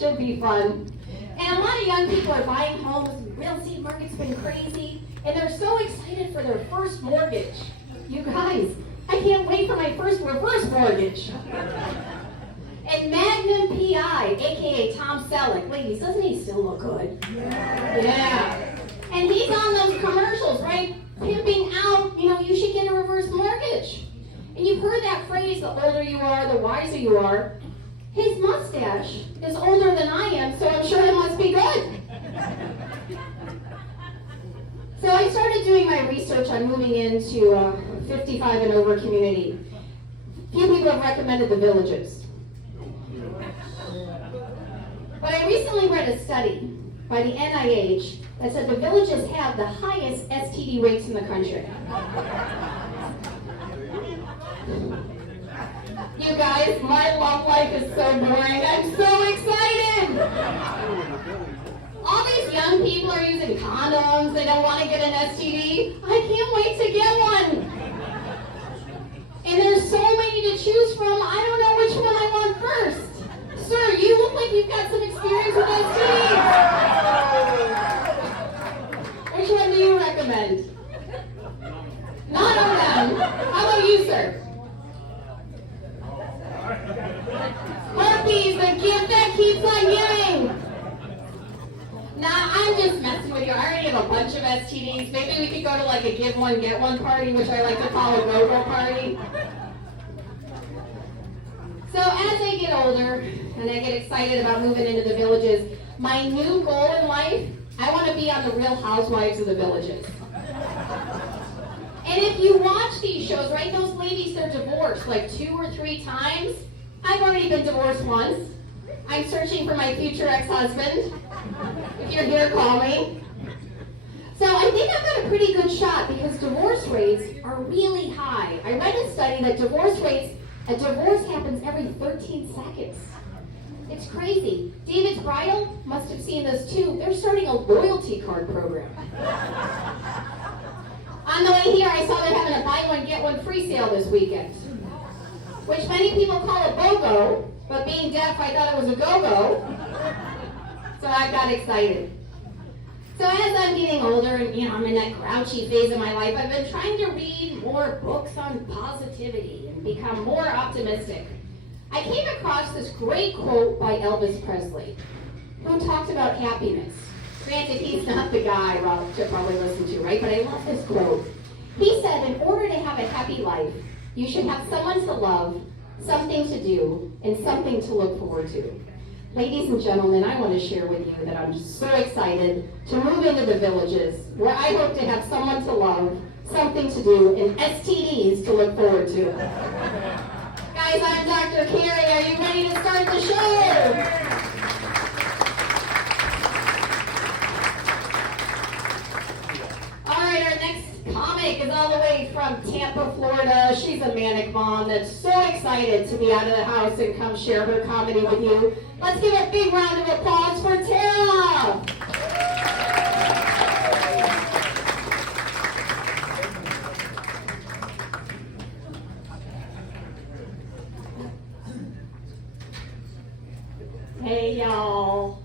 Should be fun. And a lot of young people are buying homes. Real estate market's been crazy. And they're so excited for their first mortgage. You guys, I can't wait for my first reverse mortgage. And Magnum PI, aka Tom Selleck. Ladies, doesn't he still look good? Yeah. And he's on those commercials, right? Pimping out, you should get a reverse mortgage. And you've heard that phrase, the older you are, the wiser you are. His mustache is older than I am, so I'm sure it must be good. So I started doing my research on moving into a 55 and over community. Few people have recommended the Villages. But I recently read a study by the NIH that said the Villages have the highest STD rates in the country. You guys, my love life is so boring. I'm so excited! All these young people are using condoms. They don't want to get an STD. I can't wait to get one. And there's so many to choose from. I don't know which one I want first. Sir, you look like you've got some experience with STDs. Which one do you recommend? None of them. How about you, sir? Herpes, the gift that keeps on giving. Nah, I'm just messing with you. I already have a bunch of STDs. Maybe we could go to like a give one, get one party, which I like to call a go-go party. So as I get older and I get excited about moving into the Villages, my new goal in life, I want to be on the Real Housewives of the Villages. And if you watch these shows, right, those ladies, they're divorced like 2 or 3 times. I've already been divorced once. I'm searching for my future ex-husband. If you're here, call me. So I think I've got a pretty good shot because divorce rates are really high. I read a study that a divorce happens every 13 seconds. It's crazy. David's Bridal must have seen this too. They're starting a loyalty card program. On the way here, I saw they're having a buy one, get one free sale this weekend, which many people call a BOGO, but being deaf, I thought it was a go-go. So I got excited. So as I'm getting older and I'm in that grouchy phase of my life, I've been trying to read more books on positivity and become more optimistic. I came across this great quote by Elvis Presley, who talked about happiness. Granted, he's not the guy Rob should probably listen to, right? But I love this quote. He said, in order to have a happy life, you should have someone to love, something to do, and something to look forward to. Ladies and gentlemen, I want to share with you that I'm so excited to move into the Villages, where I hope to have someone to love, something to do, and STDs to look forward to. Guys, I'm Dr. Carey. Are you ready to start the show? All right, our next comic is all the way from Tampa, Florida. She's a manic mom that's so excited to be out of the house and come share her comedy with you. Let's give a big round of applause for Tara. Hey, y'all.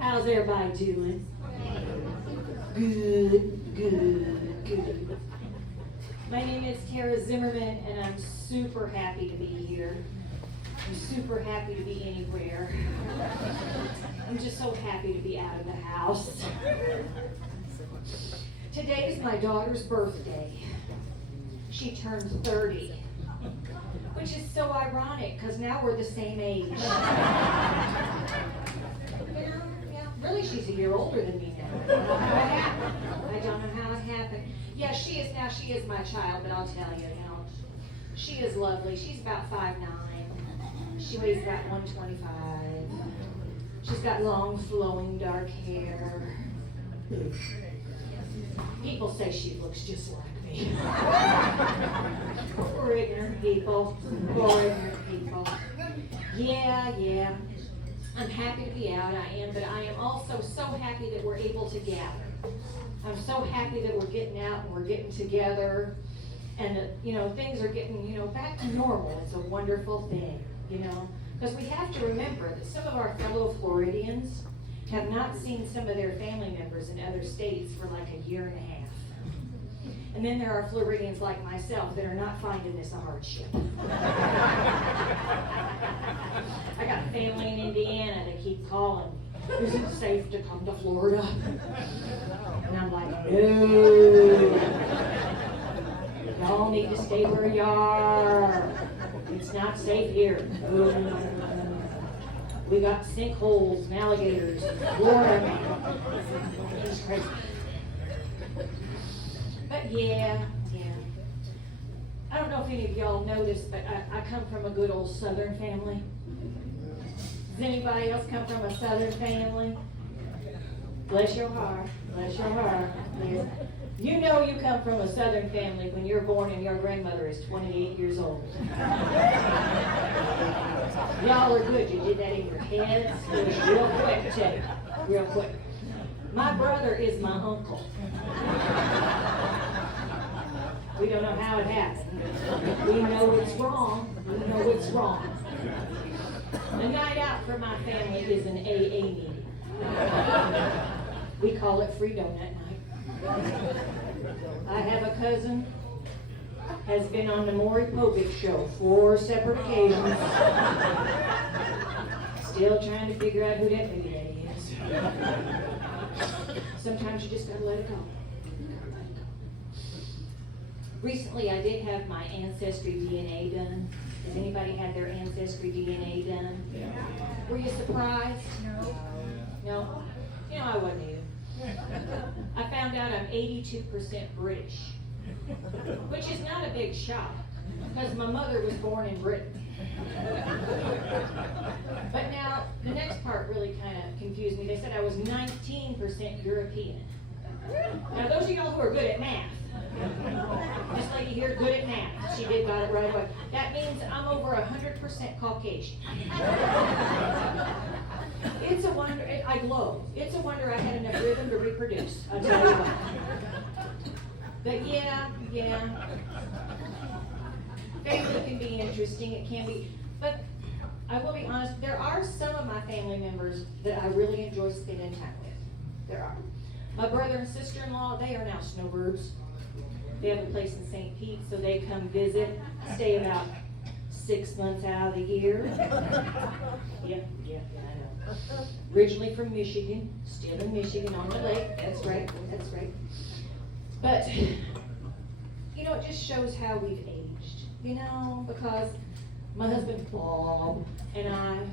How's everybody doing? Good. My name is Tara Zimmerman, and I'm super happy to be here. I'm super happy to be anywhere. I'm just so happy to be out of the house. Today is my daughter's birthday. She turns 30, which is so ironic because now we're the same age. Really, she's a year older than me now. I don't know how it happened. Yeah, she is my child, but I'll tell you, she is lovely. She's about 5'9". She weighs about 125. She's got long, flowing, dark hair. People say she looks just like me. Poor ignorant people. Yeah. I'm happy to be out, but I am also so happy that we're able to gather. I'm so happy that we're getting out and we're getting together, and that, things are getting, back to normal. It's a wonderful thing, Because we have to remember that some of our fellow Floridians have not seen some of their family members in other states for like a year and a half. And then there are Floridians like myself that are not finding this a hardship. I got family in Indiana that keep calling me. Is it safe to come to Florida? And I'm like, no. Y'all need to stay where you are. It's not safe here. We got sinkholes and alligators and water. It's crazy. But yeah. I don't know if any of y'all noticed, but I come from a good old Southern family. Does anybody else come from a Southern family? Bless your heart. Bless your heart. Yes. You know you come from a Southern family when you're born and your grandmother is 28 years old. Y'all are good. You did that in your heads. It was real quick, too. Real quick. My brother is my uncle. We don't know how it happened. We know it's wrong. We know it's wrong. A night out for my family is an AA meeting. We call it Free Donut Night. I have a cousin, has been on the Maury Povich show 4 separate occasions. Still trying to figure out who that baby daddy is. Sometimes you just gotta let it go. Recently, I did have my Ancestry DNA done. Has anybody had their Ancestry DNA done? Yeah. Were you surprised? No. No? You know, I wasn't either. I found out I'm 82% British, which is not a big shock, because my mother was born in Britain. But now, the next part really kind of confused me. They said I was 19% European. Now, those of y'all who are good at math, this lady here, good at math. She got it right away. That means I'm over 100% Caucasian. It's a wonder, I glow. It's a wonder I had enough rhythm to reproduce. I'll tell you what. But yeah. Family can be interesting, it can be. But I will be honest, there are some of my family members that I really enjoy spending time with. There are. My brother and sister-in-law, they are now snowbirds. They have a place in St. Pete, so they come visit, stay about 6 months out of the year. Yeah, I know. Originally from Michigan, still in Michigan on the lake. That's right. But, you know, it just shows how we've aged, you know, because my husband Bob and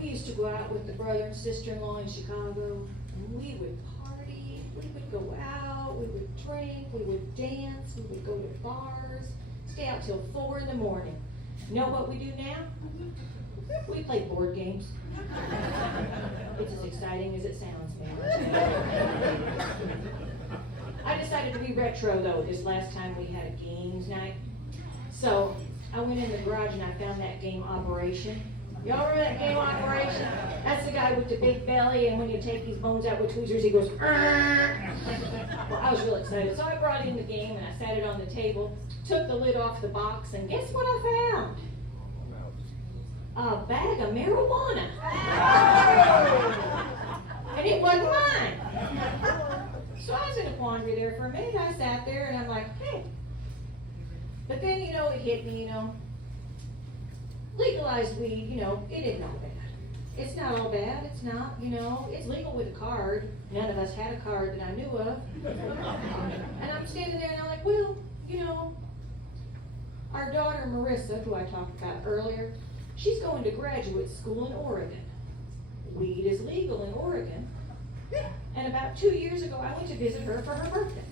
we used to go out with the brother and sister-in-law in Chicago, and we would party, we would go out, we would drink, we would dance, we would go to bars, stay out till 4 in the morning. You know what we do now? We play board games. It's as exciting as it sounds, man. I decided to be retro, though, this last time we had a games night. So I went in the garage and I found that game Operation. Y'all remember that game Operation? That's the guy with the big belly, and when you take these bones out with tweezers, he goes, "Arr!" Well, I was real excited. So I brought in the game and I sat it on the table, took the lid off the box, and guess what I found? A bag of marijuana. And it wasn't mine. So I was in a quandary there for a minute. I sat there and I'm like, hey. But then, you know, it hit me, you know. Legalized weed, you know, it isn't all bad. It's not all bad. It's not, you know. It's legal with a card. None of us had a card that I knew of. And I'm standing there and I'm like, well, you know, our daughter Marissa, who I talked about earlier, she's going to graduate school in Oregon. Weed is legal in Oregon. And about 2 years ago, I went to visit her for her birthday.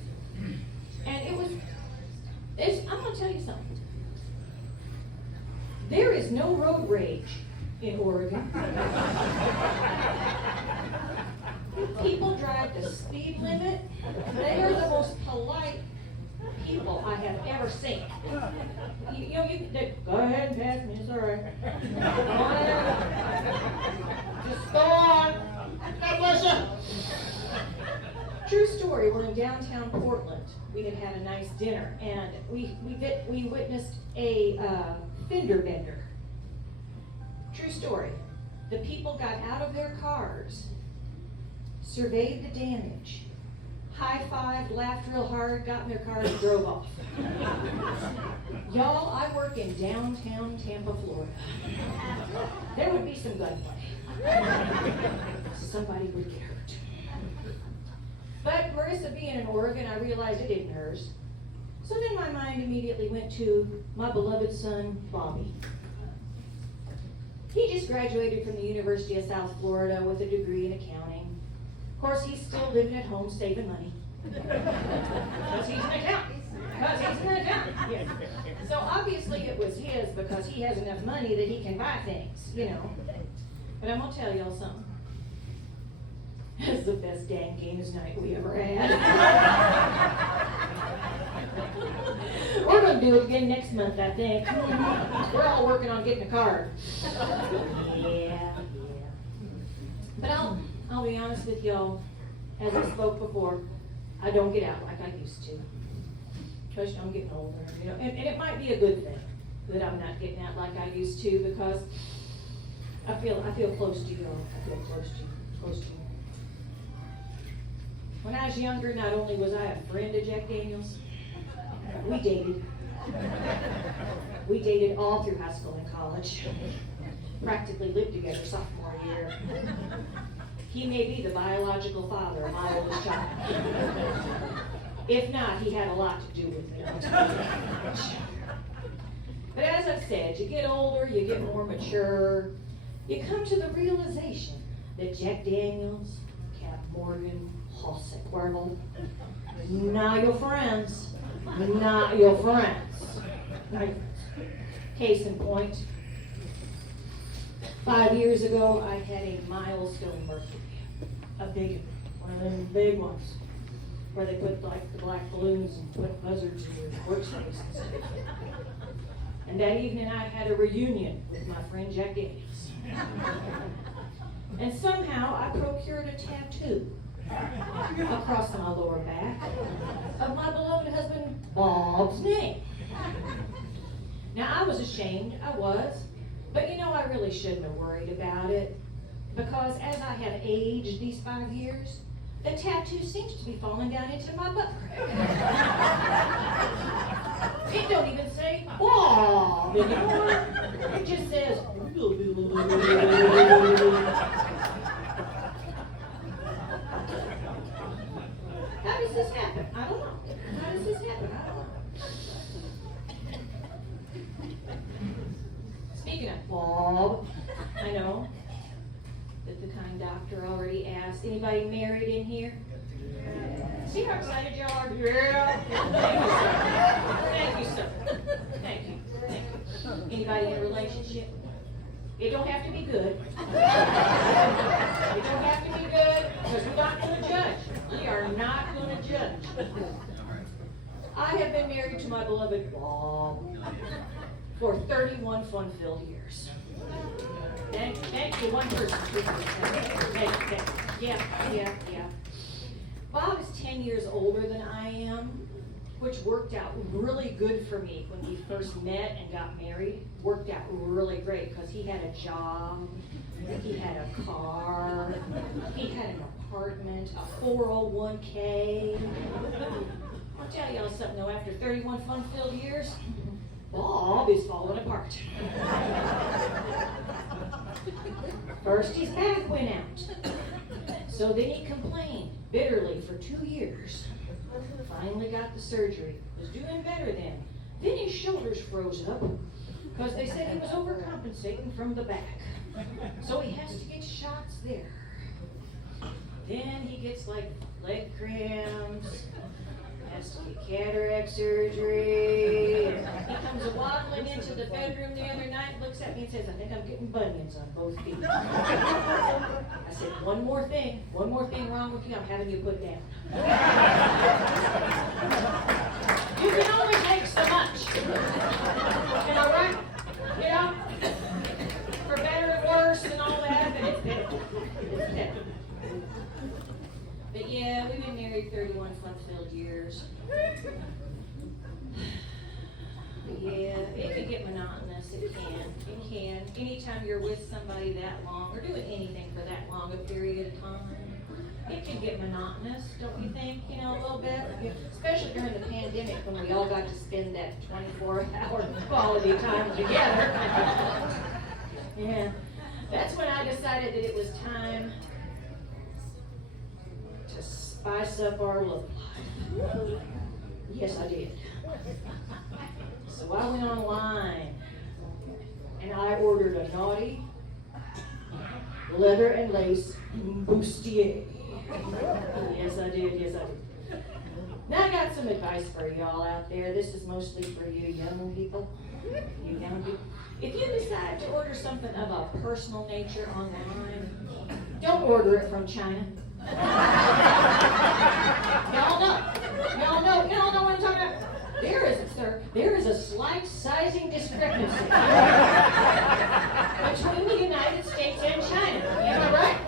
And I'm going to tell you something. There is no road rage in Oregon. People drive the speed limit. They are the most polite people I have ever seen. You know, go ahead and pass me, it's all right. Go on in. Just go on. God bless you. True story, we're in downtown Portland. We had had a nice dinner, and we witnessed a fender bender. True story. The people got out of their cars, surveyed the damage, high-fived, laughed real hard, got in their cars, and drove off. Y'all, I work in downtown Tampa, Florida. There would be some gunplay. Somebody would get hurt. But Marissa being in Oregon, I realized it isn't hers. So then my mind immediately went to my beloved son, Bobby. He just graduated from the University of South Florida with a degree in accounting. Of course, he's still living at home saving money. Because he's an accountant. Because he's an accountant. Yeah. So obviously it was his because he has enough money that he can buy things, you know. But I'm going to tell y'all something. It's the best dang games night we ever had. We're going to do it again next month, I think. We're all working on getting a card. Yeah. But I'll be honest with y'all, as I spoke before, I don't get out like I used to. Especially I'm getting older, you know, and it might be a good thing that I'm not getting out like I used to because I feel close to you all. I feel close to you. When I was younger, not only was I a friend of Jack Daniels, we dated. We dated all through high school and college. Practically lived together sophomore year. He may be the biological father of my oldest child. If not, he had a lot to do with it. But as I've said, you get older, you get more mature, you come to the realization that Jack Daniels, Cap Morgan, Jose Cuervo, not your friends. Not your friends. Case in point, 5 years ago, I had a milestone birthday. A big one of them big ones, where they put like the black balloons and put buzzards in your workspaces. And that evening I had a reunion with my friend Jack Daniels. And somehow I procured a tattoo across my lower back of my beloved husband Bob's name. Now I was ashamed, I was, but you know I really shouldn't have worried about it because as I have aged these 5 years, the tattoo seems to be falling down into my butt crack. It don't even say Bob anymore. It just says How does this happen? I don't know. How does this happen? I don't know. Speaking of Bob, I know that the kind doctor already asked, anybody married in here? See how excited y'all are? Yeah. Thank you, sir. Thank you, sir. Thank you. Anybody in a relationship? It don't have to be good. It don't have to be good because we're not going to judge. We are not going to judge. I have been married to my beloved Bob for 31 fun-filled years. Thank you, one person. Thank you. Yeah. Bob is 10 years older than I am, which worked out really good for me when we first met and got married. Worked out really great because he had a job, he had a car, he had an apartment, a 401k. I'll tell y'all something though, after 31 fun-filled years, Bob is falling apart. First his back went out. So then he complained bitterly for 2 years. Finally got the surgery. Was doing better then. Then his shoulders froze up because they said he was overcompensating from the back. So he has to get shots there. Then he gets like leg cramps, has to get cataract surgery. He comes waddling into the bedroom the other night, looks at me and says, I think I'm getting bunions on both feet. I said, one more thing wrong with you, I'm having you put down. You can only take so much. You know, right? You know? For better or worse and all that, but it's better. It's better. But yeah, we've been married 31 fun-filled years. But yeah, it could get monotonous. it can. It can. Anytime you're with somebody that long, or doing anything for that long a period of time, it can get monotonous, don't you think? You know, a little bit. Especially during the pandemic when we all got to spend that 24-hour quality time together. Yeah. That's when I decided that it was time to spice up our love life. Yes, I did. So I went online and I ordered a naughty leather and lace bustier. Yes, I did. Yes, I did. Now I got some advice for y'all out there. This is mostly for you young people. You young people. If you decide to order something of a personal nature online, don't order it from China. Y'all know what I'm talking about. There is a slight sizing discrepancy between the United States and China. Am I right?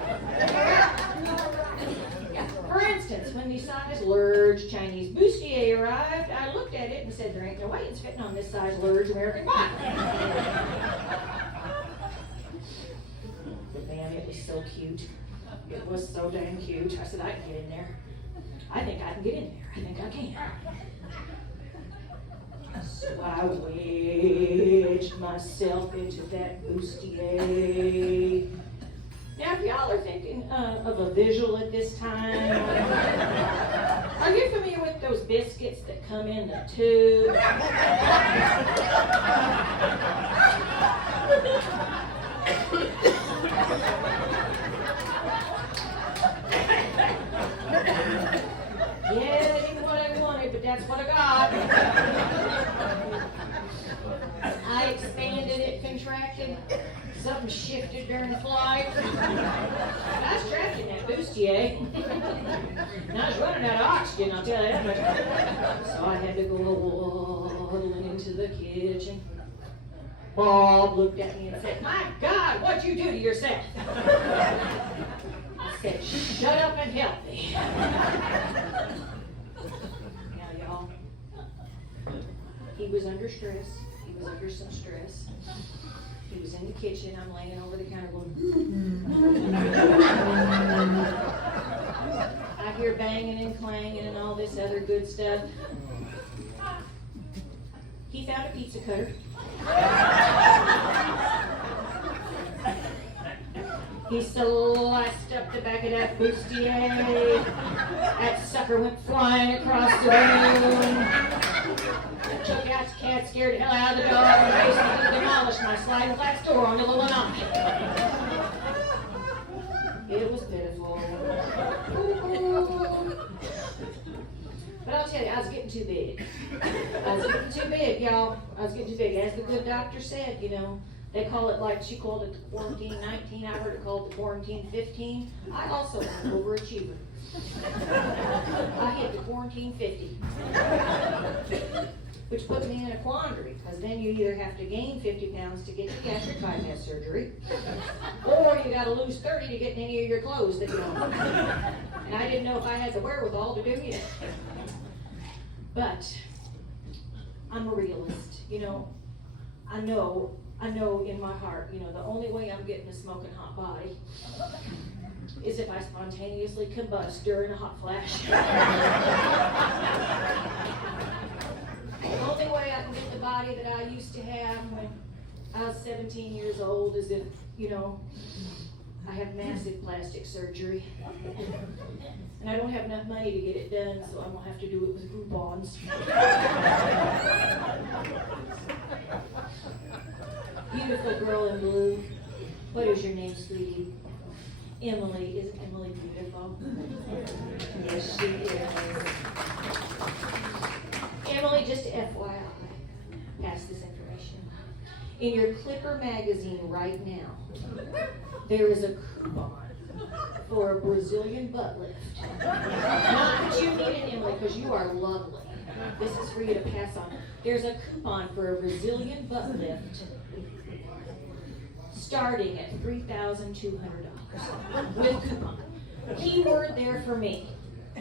Yeah. For instance, when the size large Chinese bustier arrived, I looked at it and said, there ain't no way it's fitting on this size large American body. But man, it was so cute. It was so dang cute. I said, I can get in there. I think I can get in there. I think I can. So I wedged myself into that bustier. Now, if y'all are thinking of a visual at this time, are you familiar with those biscuits that come in the tube? Yeah, that ain't what I wanted, but that's what I got. I expanded it, contracted. Something shifted during flight. I was trapped in that bustier. And I was running out of oxygen, I'll tell you that much. So I had to go waddling into the kitchen. Bob looked at me and said, my God, what'd you do to yourself? I said, shut up and help me. Now, y'all, he was under stress. He was under some stress. He was in the kitchen. I'm laying over the counter going, I hear banging and clanging and all this other good stuff. He found a pizza cutter. He sliced up the back of that bustier. That sucker went flying across the room. Took out the cat, scared the hell out of the dog, and basically demolished my sliding glass door on the little knob. It was pitiful. But I'll tell you, I was getting too big. I was getting too big, y'all. I was getting too big. As the good doctor said, you know, they call it, like she called it the quarantine 19. I heard it called the quarantine 15. I also am an overachiever. I hit the quarantine 50. Which put me in a quandary, because then you either have to gain 50 pounds to get your gastric bypass surgery, or you got to lose 30 to get any of your clothes that you own. And I didn't know if I had the wherewithal to do it. But I'm a realist, you know. I know in my heart, you know, the only way I'm getting a smoking hot body is if I spontaneously combust during a hot flash. The only way I can get the body that I used to have when I was 17 years old is if, you know, I have massive plastic surgery. And I don't have enough money to get it done, so I'm going to have to do it with Groupons. Beautiful girl in blue. What is your name, sweetie? Emily. Isn't Emily beautiful? Yes, she is. Emily, just FYI, pass this information. In your Clipper magazine right now, there is a coupon for a Brazilian butt lift. Not that you need it, Emily, because you are lovely. This is for you to pass on. There's a coupon for a Brazilian butt lift starting at $3,200 with coupon. Keyword there for me.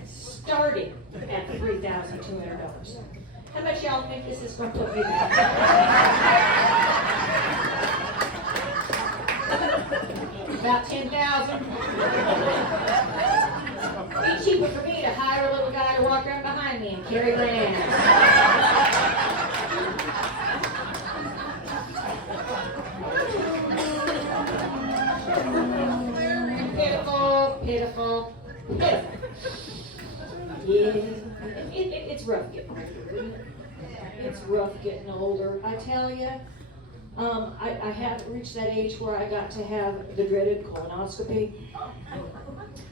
Starting at $3,200. How much y'all think this is going to put me back? About 10,000. Be cheaper for me to hire a little guy to walk around behind me and carry bananas. Pitiful, pitiful, pitiful. Yeah, it's rough getting older. It's rough getting older. I tell you, I have reached that age where I got to have the dreaded colonoscopy.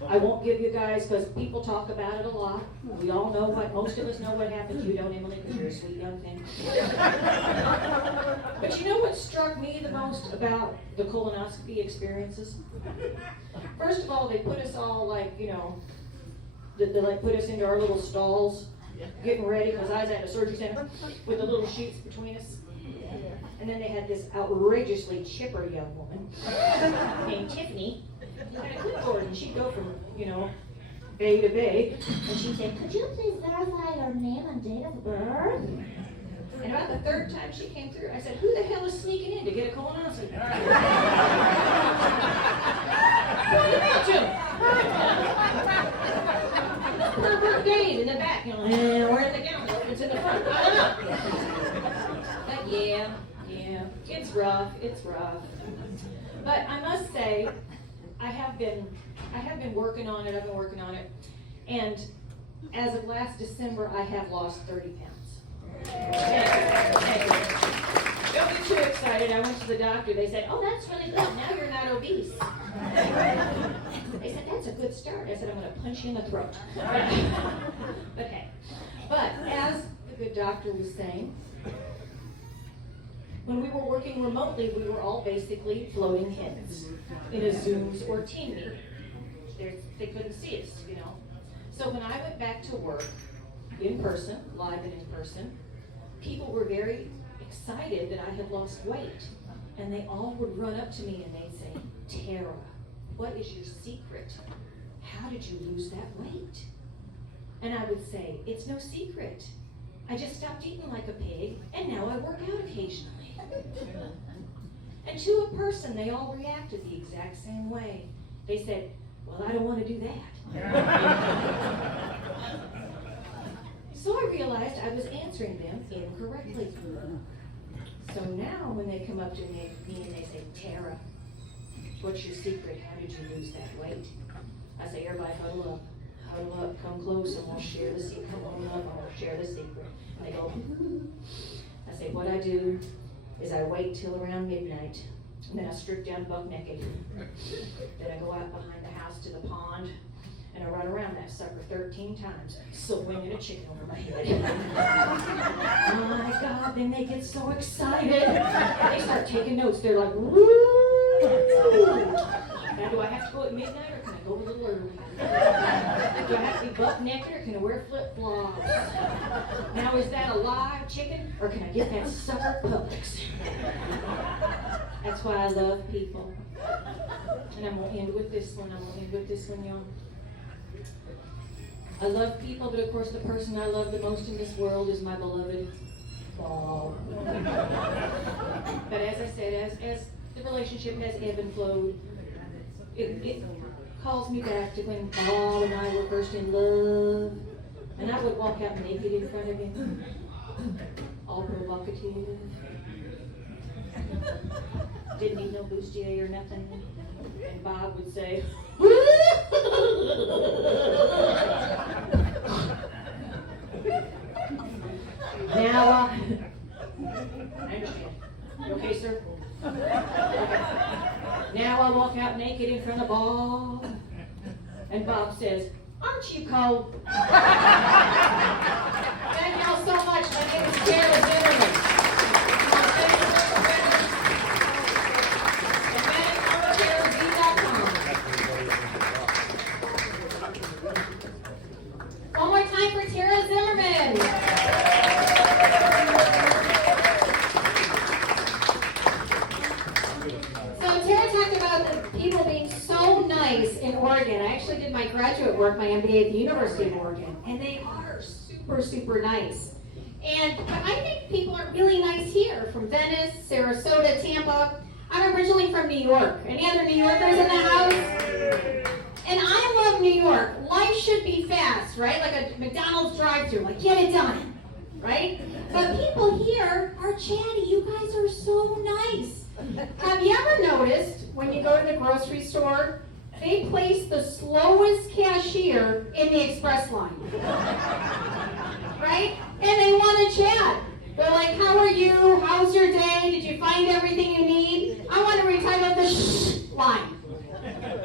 I won't give you guys, because people talk about it a lot. We all know most of us know what happens. You don't, Emily, because you're a sweet young thing. But you know what struck me the most about the colonoscopy experiences? First of all, they put us all like, they like put us into our little stalls, getting ready, because I was at a surgery center with the little sheets between us. And then they had this outrageously chipper young woman named Tiffany. She had a clipboard, and she'd go from, bay to bay, and she'd say, "Could you please verify your name and date of birth?" And about the third time she came through, I said, "Who the hell is sneaking in to get a colonoscopy?" Point it out to him. Pervert Dave in the back, or in the gown, or it's in the front. I don't know. But yeah, it's rough. But I must say, I have been working on it. I've been working on it, and as of last December, I have lost 30 pounds. Thank you. Don't get too excited. I went to the doctor. They said, "Oh, that's really good. Now you're not obese." They said, "That's a good start." I said, "I'm going to punch you in the throat." But hey, as the good doctor was saying, when we were working remotely, we were all basically floating heads in a Zooms or team meeting. They couldn't see us, So when I went back to work in person, live and in person, people were very excited that I had lost weight. And they all would run up to me and they'd say, "Tara, what is your secret? How did you lose that weight?" And I would say, "It's no secret. I just stopped eating like a pig, and now I work out occasionally." And to a person, they all reacted the exact same way. They said, "Well, I don't want to do that." So I realized I was answering them incorrectly. So now when they come up to me and they say, "Tara, what's your secret? How did you lose that weight?" I say, "Everybody huddle up, come close, and we'll share the secret. Come on up, and we'll share the secret." And they go, I say, "What I do is I wait till around midnight, and then I strip down buck naked. Then I go out behind the house to the pond, and I run around that sucker 13 times, swinging a chicken over my head." My God, then they get so excited. They start taking notes. They're like, "Woo!" Now, do I have to go at midnight, or can I go a little early? Do I have to be buck naked, or can I wear flip-flops? Now, is that a live chicken, or can I get that sucker Publix? That's why I love people. And I'm going to end with this one, y'all. I love people, but of course the person I love the most in this world is my beloved Bob. But as I said, as the relationship has ebbed and flowed, it calls me back to when Bob and I were first in love. And I would walk out naked in front of him, all provocative. Didn't need no bustier or nothing. And Bob would say, "Now, I understand. You okay, sir? Okay. Now I walk out naked in front of Bob, and Bob says, 'Aren't you cold?'" Thank y'all so much. My name is Tara Zimmerman. One more time for Tara Zimmerman. So Tara talked about the people being so nice in Oregon. I actually did my graduate work, my MBA at the University of Oregon, and they are super, super nice. But I think people are really nice here, from Venice, Sarasota, Tampa. I'm originally from New York. Any other New Yorkers in the house? And I love New York. Life should be fast, right? Like a McDonald's drive-thru, like get it done, right? But people here are chatty. You guys are so nice. Have you ever noticed when you go to the grocery store, they place the slowest cashier in the express line, right? And they want to chat. They're like, how are you? How's your day? Did you find everything you need? I want to retire the shh line.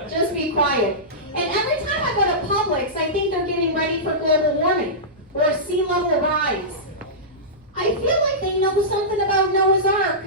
Just be quiet. And every time I go to Publix, I think they're getting ready for global warming or sea level rise. I feel like they know something about Noah's Ark.